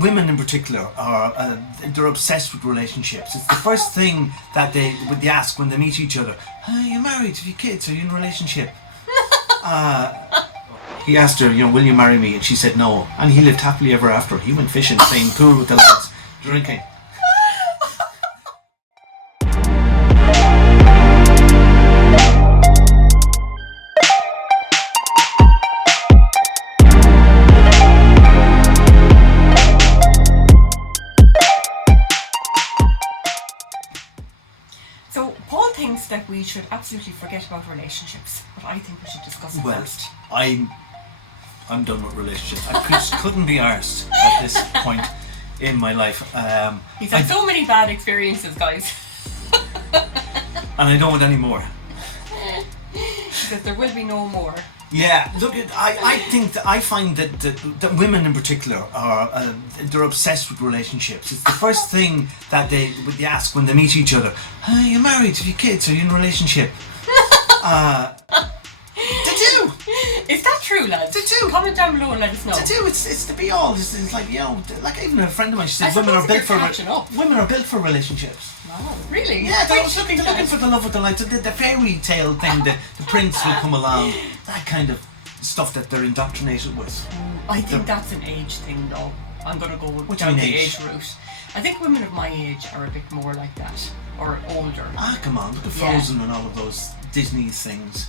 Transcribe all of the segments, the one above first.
women in particular are they're obsessed with relationships. It's the first thing that they ask when they meet each other. Are you married? Have you kids? Are you in a relationship? He asked her, will you marry me? And she said no. And he lived happily ever after. He went fishing, playing pool with the lads, drinking. So Paul thinks that we should absolutely forget about relationships, but I think we should discuss it first. I'm done with relationships. I just couldn't be arsed at this point in my life. He's had so many bad experiences, guys. And I don't want any more. That there will be no more. Yeah, look, I find that women in particular are they're obsessed with relationships. It's the first thing that they ask when they meet each other. Are you married? Have you kids? Are you in a relationship? They do. Is that true, lads? They do. Comment down below and let us know. They do. It's the be all. It's like like even a friend of mine. She said women are built for relationships. Wow, really? Yeah, they're looking for the love of their life. The fairy tale thing, the prince will come along. That kind of stuff that they're indoctrinated with. I think that's an age thing, though. I'm going to go down the age route. I think women of my age are a bit more like that, or older. Come on, look at Frozen and all of those Disney things.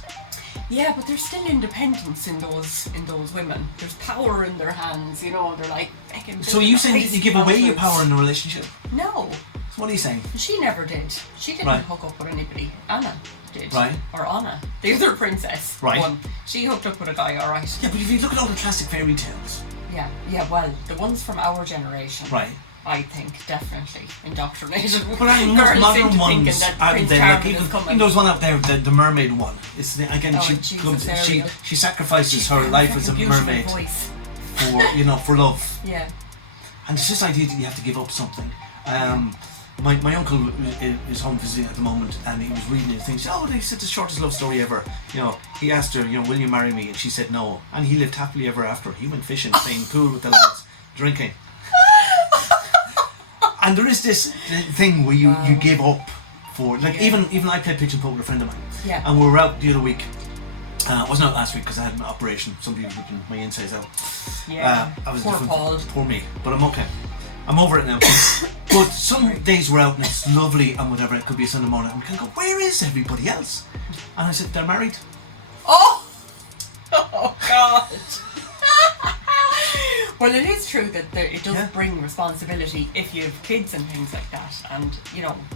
Yeah, but there's still independence in those women. There's power in their hands, They're like. So you saying that you give away your power in a relationship? No. What are you saying? She never did. She didn't hook up with anybody. Anna did. Right. Or Anna, the other princess. Right. One. She hooked up with a guy, alright. Yeah, but if you look at all the classic fairy tales. Yeah, well, the ones from our generation. Right. I think definitely indoctrinated. But I mean, most modern ones out there, like even there's one out there, the mermaid one. It's she sacrifices her life as a mermaid for love. Yeah. And it's this idea that you have to give up something. My uncle is home visiting at the moment, and he was reading the things. They said the shortest love story ever. He asked her, will you marry me? And she said no. And he lived happily ever after. He went fishing, playing pool with the lads, drinking. And there is this thing where you give up for, like, even I played pitch and poke with a friend of mine. Yeah. And we were out the other week. I wasn't out last week because I had an operation. Somebody was ripping my insides out. Yeah. Poor Paul. Poor me. But I'm okay. I'm over it now. But some days we're out and it's lovely and whatever. It could be a Sunday morning. And we can go, where is everybody else? And I said, they're married. Oh God. Well, it is true that it does bring responsibility if you have kids and things like that, and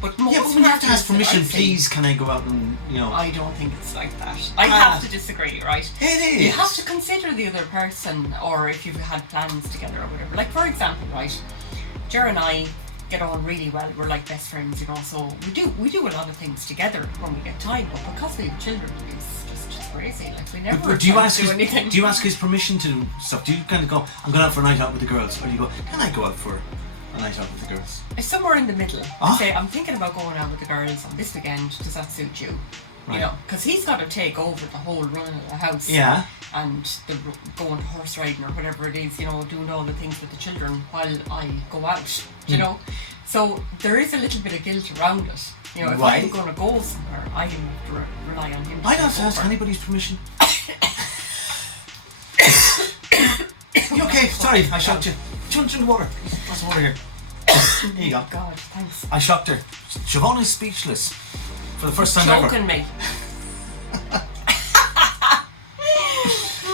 but most but we have to ask permission. Please, can I go out and I don't think it's like that. I have to disagree, right? It is. You have to consider the other person, or if you've had plans together or whatever. Like for example, right? Jer and I get on really well. We're like best friends, so we do a lot of things together when we get time. But because we have children, it's just crazy. Like we never do anything. Do you ask his permission to do stuff? Do you kind of go, I'm going out for a night out with the girls, or do you go, can I go out for a night out with the girls? It's somewhere in the middle. I say I'm thinking about going out with the girls on this weekend. Does that suit you? Right. Because he's got to take over the whole run of the house. Yeah. And the going horse riding or whatever it is, doing all the things with the children while I go out. You know, so there is a little bit of guilt around it. If I'm going to go somewhere, I have to rely on him. I don't have to ask anybody's permission. You okay? Sorry, I shocked you. Do you want to drink water? Glass of water here. Here you go. God, thanks. I shocked her. Siobhan is speechless for the first time ever. Choking me.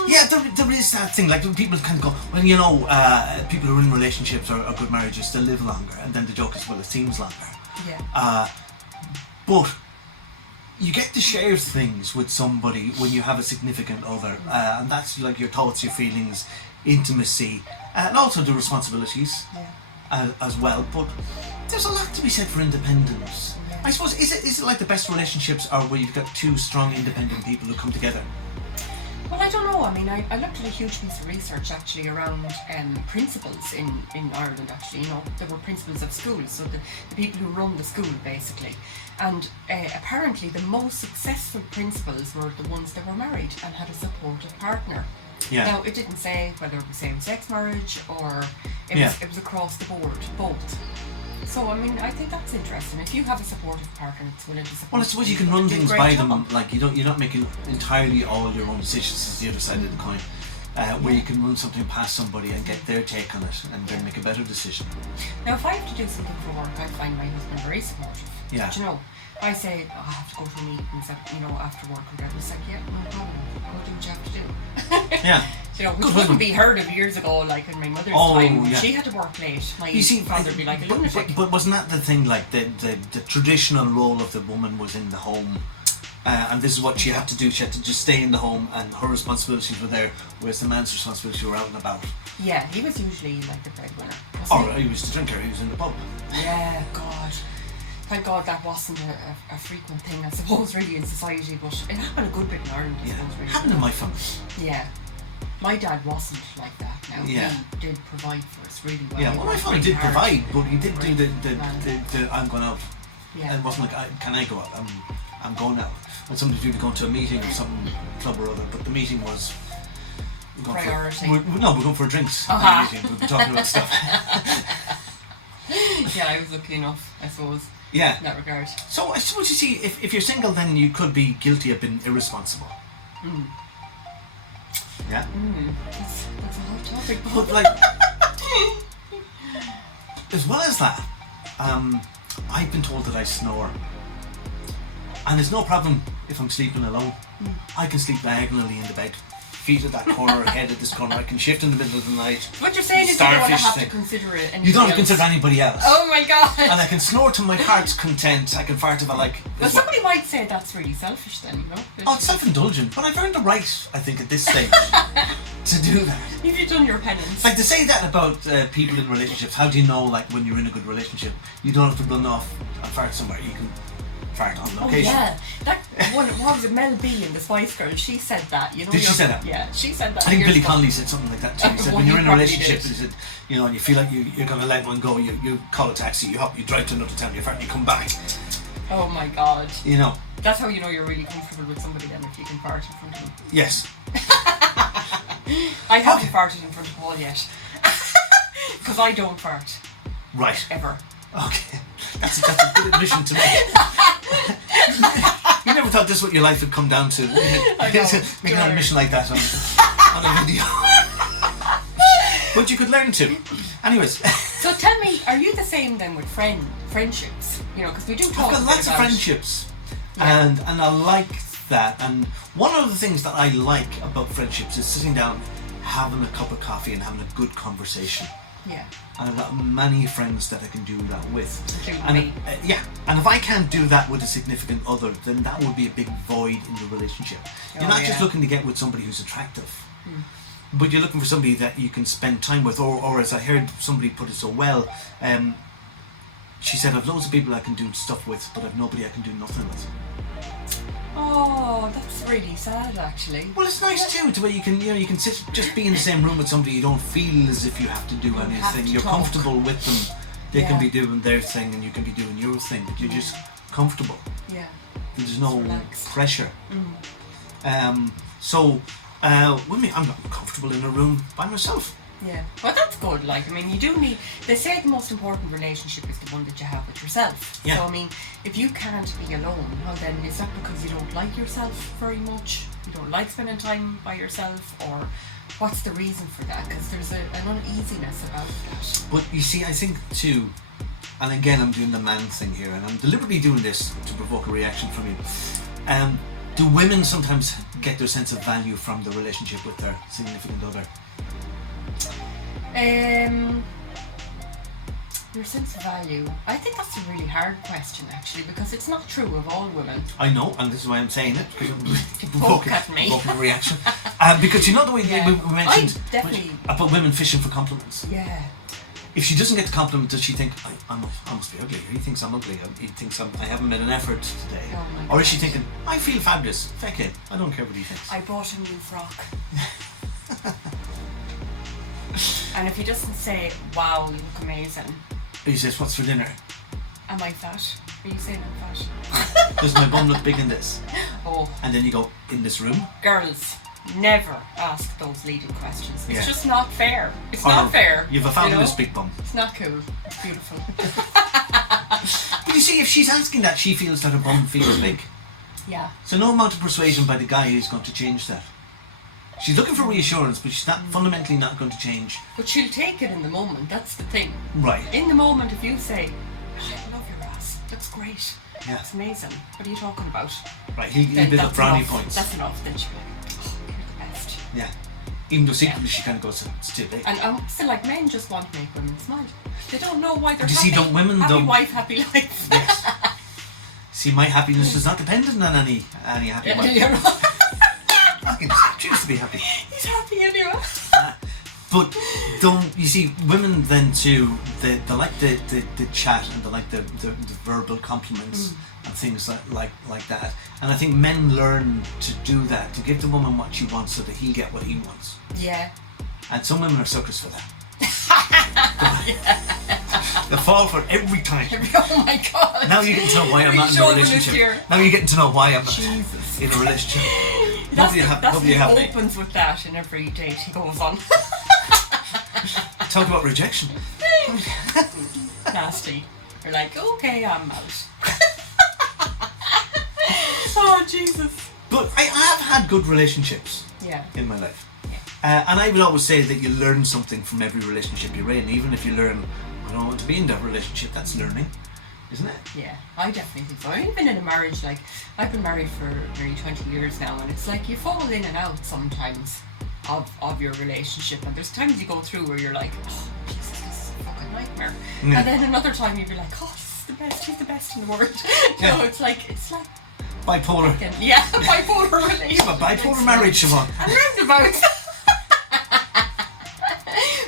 Yeah, there is that thing, like people kind of go, well, people who are in relationships or good marriages, they live longer, and then the joke is, well, it seems longer. Yeah. But you get to share things with somebody when you have a significant other, and that's like your thoughts, your feelings, intimacy, and also the responsibilities as well. But there's a lot to be said for independence. Yeah. I suppose, is it like the best relationships are where you've got two strong independent people who come together? Well, I don't know. I mean, I looked at a huge piece of research actually around principals in Ireland actually. There were principals of schools, so the people who run the school basically. And apparently the most successful principals were the ones that were married and had a supportive partner. Yeah. Now, it didn't say whether it was same-sex marriage or it was across the board, both. So, I mean, I think that's interesting. If you have a supportive partner that's willing to support Well, I suppose you can run things by them. Like you're not making entirely all your own decisions. Is the other side of the coin, where you can run something past somebody and get their take on it, and then make a better decision. Now, if I have to do something for work, I find my husband very supportive. Yeah. But, you know, I say, I have to go to a meeting, after work or whatever. He's like, yeah, no problem. Go do what you have to do. Yeah. You know, which wouldn't be heard of years ago, like in my mother's time. Yeah. She had to work late. My father would be like a lunatic. But wasn't that the thing? Like the traditional role of the woman was in the home, and this is what she had to do. She had to just stay in the home, and her responsibilities were there, whereas the man's responsibilities were out and about. Yeah, he was usually like the breadwinner. Or he was the drinker. He was in the pub. Yeah, God. Thank God that wasn't a frequent thing, I suppose, really in society. But it happened a good bit in Ireland, I suppose. Really. Happened in my family. Yeah. My dad wasn't like that. Now Yeah. he did provide for us really well. Yeah, well, my father did provide, but he did do the I'm going out. Yeah. It wasn't like, can I go out? I'm going out. And somebody's really going to a meeting or some club or other, but the meeting was priority. We're going for drinks. Uh-huh. Meeting. We'll be talking about stuff. Yeah, I was lucky enough, I suppose. Yeah. In that regard. So I suppose you see, if you're single, then you could be guilty of being irresponsible. Mm. Yeah. That's a hot topic. But like, as well as that, I've been told that I snore, and it's no problem if I'm sleeping alone. I can sleep diagonally in the bed, feet at that corner, head at this corner. I can shift in the middle of the night. What you're saying is you don't want to have to consider it. You don't have to consider anybody else. Oh my God. And I can snore to my heart's content. I can fart if I like. Well, somebody might say that's really selfish then, you know? Oh, it's self-indulgent, but I've earned the right, I think, at this stage to do that. Have you done your penance? Like, to say that about people in relationships, how do you know, like, when you're in a good relationship, you don't have to run off and fart somewhere, you can fart on location. Oh yeah, that one, what was it, Mel B in the Spice Girls, she said that, you know. Did she say that? Yeah, she said that. I think Billy Connolly said something like that too. He said, Well, when you're in a probably relationship, did. he said, you know, and you feel like you're going to let one go, you call a taxi, you drive to another town, you fart, and you come back. Oh my God. You know. That's how you know you're really comfortable with somebody then, if you can fart in front of them. Yes. I haven't farted in front of Paul yet. Because I don't fart. Right. Ever. Okay. That's a good admission to make. You never thought this is what your life would come down to. Making an admission like that on a video. But you could learn to. Anyways. So tell me, are you the same then with friendships? You know, because we do talk I've got lots of friendships. Yeah. And I like that. And one of the things that I like about friendships is sitting down, having a cup of coffee and having a good conversation. Yeah. And I've got many friends that I can do that with. Including me. And if I can't do that with a significant other, then that would be a big void in the relationship. You're not just looking to get with somebody who's attractive, but you're looking for somebody that you can spend time with. Or as I heard somebody put it so well, she said, I've loads of people I can do stuff with, but I've nobody I can do nothing with. Oh, that's really sad, actually. Well, it's nice too, to where you can sit, just be in the same room with somebody. You don't feel as if you have to do anything. You're comfortable with them. They can be doing their thing, and you can be doing your thing. But you're just comfortable. Yeah. There's no pressure. So, with me, I'm not comfortable in a room by myself. Yeah, well, that's good. Like, I mean, you do need. They say the most important relationship is the one that you have with yourself. Yeah. So, I mean, if you can't be alone, well, then is that because you don't like yourself very much? You don't like spending time by yourself, or what's the reason for that? Because there's an uneasiness about that. But you see, I think too, and again, I'm doing the man thing here, and I'm deliberately doing this to provoke a reaction from you. Do women sometimes get their sense of value from the relationship with their significant other? Your sense of value. I think that's a really hard question, actually, because it's not true of all women. I know, and this is why I'm saying it, because I'm Poke at me. provoking a reaction. Because you know the way we mentioned about women fishing for compliments. Yeah. If she doesn't get the compliment, does she think, I must be ugly? He thinks I'm ugly. He thinks I haven't made an effort today. Oh my or is she gosh. thinking, I feel fabulous. Feck it. I don't care what he thinks. I bought a new frock. And if he doesn't say, wow, you look amazing. He says, what's for dinner? Am I fat? Are you saying I'm fat? Does my bum look big in this? Oh. And then you go, in this room? Girls, never ask those leading questions. It's Yeah. just not fair. It's Or, not fair. You have a fabulous know? big bum. It's not cool. It's beautiful. But you see, if she's asking that, she feels that her bum feels big. Yeah. So no amount of persuasion by the guy is going to change that. She's looking for reassurance, but she's not fundamentally not going to change. But she'll take it in the moment. That's the thing. Right. In the moment, if you say, I love your ass. That's great. Yeah. That's amazing. What are you talking about? Right. He'll Then bit of that's brownie enough. points. That's enough. Then she'll be like, oh, you're the best. Yeah. Even though secretly she kind of goes, it's too late. And still, like, men just want to make women smile. They don't know why they're You happy. see, don't women happy don't- wife, happy life. Yes. See, my happiness is not dependent on any happy Yeah, wife. you're right. I can choose to be happy. He's happy anyway. But don't you see, women then too, they like the chat and they like the verbal compliments and things like that. And I think men learn to do that, to give the woman what she wants so that he'll get what he wants. Yeah. And some women are suckers for that. They fall for it every time. Oh my god. Now you're getting to know why I'm not in a relationship. Now you're getting to know why I'm not Jesus. in a relationship. That's Hope you he have me. opens with that in every date he goes on. Talk about rejection. Nasty. You're like, okay, I'm out. Oh, Jesus. But I have had good relationships Yeah. in my life. And I would always say that you learn something from every relationship you're in. Even if you learn, I don't want to be in that relationship, that's learning, isn't it? Yeah, I definitely think so. I've been in a marriage, like, I've been married for nearly 20 years now, and it's like you fall in and out sometimes of your relationship, and there's times you go through where you're like, oh, Jesus, this is a fucking nightmare. Yeah. And then another time you'd be like, oh, this is the best, he's the best in the world. Yeah. No, it's like Bipolar. yeah, bipolar relationship. You have a bipolar marriage, Siobhan. And roundabouts.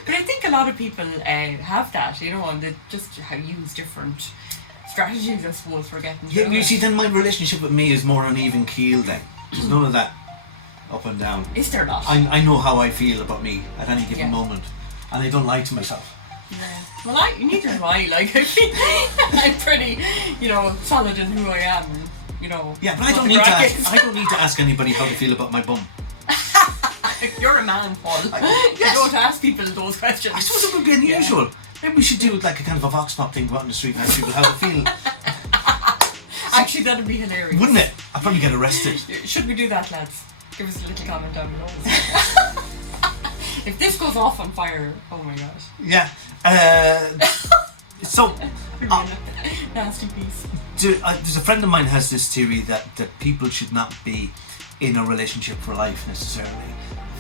But I think a lot of people have that, you know, and they just use different strategies, I suppose, for getting through Yeah, you it. see, then my relationship with me is more on even keel then. There's none of that up and down. Is there not? I know how I feel about me at any given Yeah. moment, and I don't lie to myself. Yeah. Well, neither do I. Like, I feel I'm pretty, you know, solid in who I am. You know. Yeah, but I don't need to ask anybody how they feel about my bum. You're a man, Paul. Yes. You don't ask people those questions. I suppose it would be unusual. Maybe we should do like a kind of a vox pop thing, go out in the street and ask people how they feel. Actually, that'd be hilarious. Wouldn't it? I'd probably get arrested. Should we do that, lads? Give us a little comment down below. If this goes off on fire, oh my gosh. Yeah. So, Nasty piece. there's a friend of mine has this theory that people should not be in a relationship for life necessarily.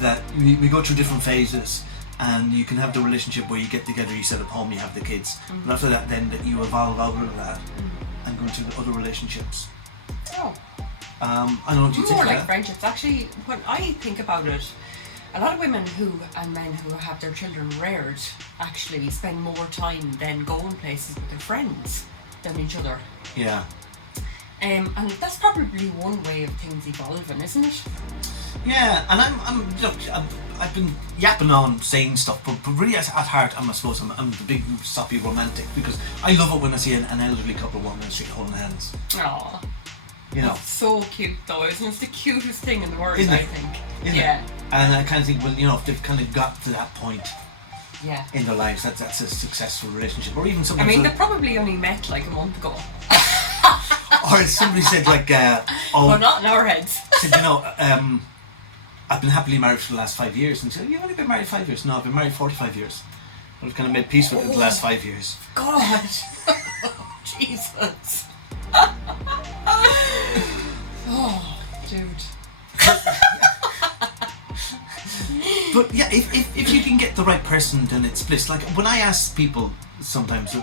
That we go through different phases, and you can have the relationship where you get together, you set up home, you have the kids. But after that, then that you evolve out of that and go into other relationships. Oh. I don't know what you think More of like that. friendships. Actually, when I think about it, a lot of women and men who have their children reared actually spend more time then going places with their friends than each other. Yeah. And that's probably one way of things evolving, isn't it? Yeah, and I've been yapping on saying stuff, but really at heart, I suppose I'm the big soppy romantic, because I love it when I see an elderly couple walking down the street holding hands. Aww. You know. So cute though, isn't it? It's the cutest thing in the world, Isn't I it? think. Isn't Yeah. it? And I kind of think, well, you know, if they've kind of got to that point Yeah. in their lives, that's a successful relationship, or even I something. mean, they probably only met like a month ago. Or as somebody said, like, But not in our heads. said, you know, I've been happily married for the last 5 years. And she said, you've only been married 5 years? No, I've been married 45 years. I've kind of made peace with it the last 5 years. God. Jesus. Oh, dude. But yeah, if you can get the right person, then it's bliss. Like when I ask people sometimes,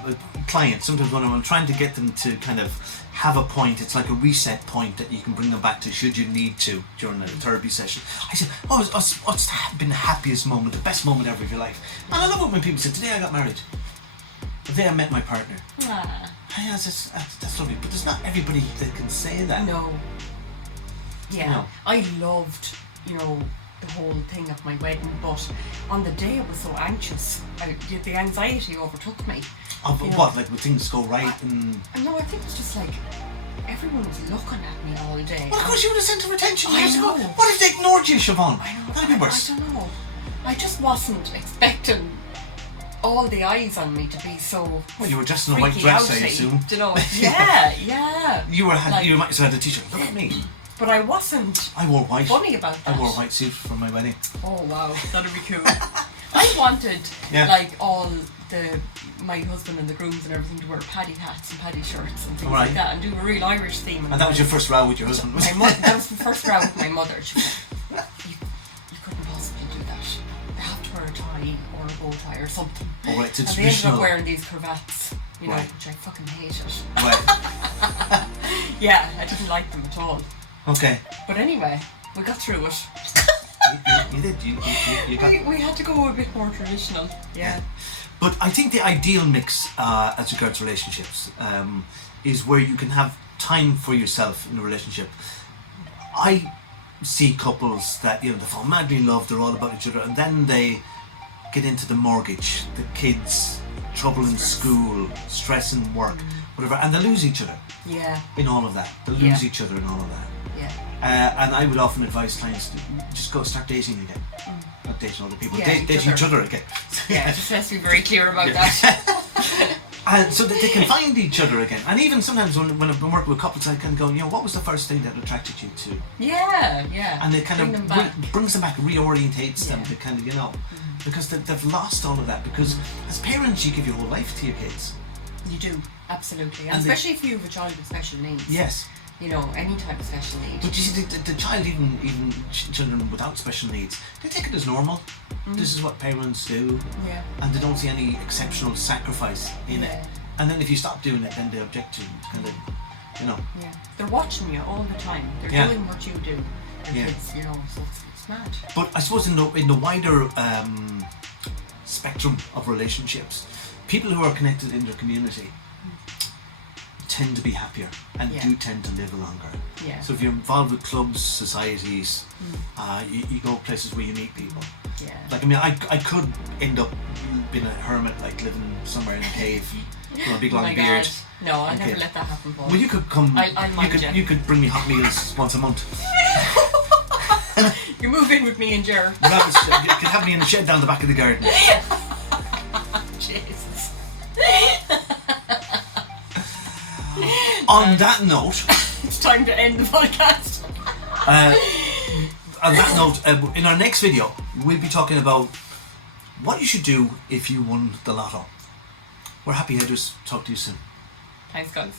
clients, sometimes when I'm trying to get them to kind of have a point, it's like a reset point that you can bring them back to should you need to during a therapy session. I said, oh, what's been the happiest moment, the best moment ever of your life? And I love it when people say, today I got married. The day I met my partner. Ah. Yeah, that's lovely. But there's not everybody that can say that. No. Yeah. No. I loved, you know, the whole thing of my wedding, but on the day I was so anxious. The anxiety overtook me. Oh, but You know. what? Like, would things go right and... No, I think it's just like, everyone was looking at me all day. Well, of course, you were the centre of attention. I know. What if they ignored you, Siobhan? I know. That'd be worse. I don't know. I just wasn't expecting all the eyes on me to be so. Well, you were dressed in a white dress, I freaky-outy, assume. You know? Yeah. You might Like- have just had a t-shirt. Look at me. But I wasn't I wore white. funny about that. I wore a white suit for my wedding. Oh wow, that'd be cool. I wanted Yeah. like all my husband and the grooms and everything to wear paddy hats and paddy shirts and things Right. like that and do a real Irish theme. And that was your first row with your husband, was it? That was the first row with my mother. She was like, you couldn't possibly do that. You have to wear a tie or a bow tie or something. Oh, right, it's And they ended traditional. up wearing these cravats, you know, Right. which I fucking hated. Right. Yeah, I didn't like them at all. Okay. But anyway, we got through it. You did. You got. We had to go a bit more traditional. Yeah. But I think the ideal mix as regards relationships is where you can have time for yourself in a relationship. I see couples that, they fall madly in love, they're all about each other, and then they get into the mortgage, the kids, trouble in school, stress in work, whatever, and they lose each other Yeah. in all of that. They lose each other in all of that. Yeah. And I would often advise clients to just go start dating again. Not dating other people, Yeah, date each other again. Yeah, just has to be very clear about that. And so that they can find each other again. And even sometimes when I've been working with couples, I can go, what was the first thing that attracted you to? Yeah. And it kind Bring them back. of brings them back, reorientates them Yeah. to kind of, because they've lost all of that. Because as parents, you give your whole life to your kids. You do, absolutely. And And especially if you have a child with special needs. Yes. Any type of special need. But you see, the child, even children without special needs, they take it as normal. This is what parents do. Yeah. And they don't see any exceptional sacrifice in Yeah. it. And then if you stop doing it, then they object to kind of, Yeah. They're watching you all the time. They're Yeah. doing what you do. Your Yeah. kids, so it's mad. But I suppose in the wider spectrum of relationships, people who are connected in their community tend to be happier and Yeah. do tend to live longer. Yeah. So if you're involved with clubs, societies, you go places where you meet people. Yeah. Like, I could end up being a hermit, like living somewhere in a cave, a big Oh long my beard. God. No, I never Okay. let that happen, Paul. Well, you could come. I'll mind you could bring me hot meals once a month. You move in with me and Jer. You could have me in the shed down the back of the garden. Jesus. On that note, It's time to end the podcast. on that note, in our next video, we'll be talking about what you should do if you won the lotto. We're happy headers. Talk to you soon. Thanks, guys.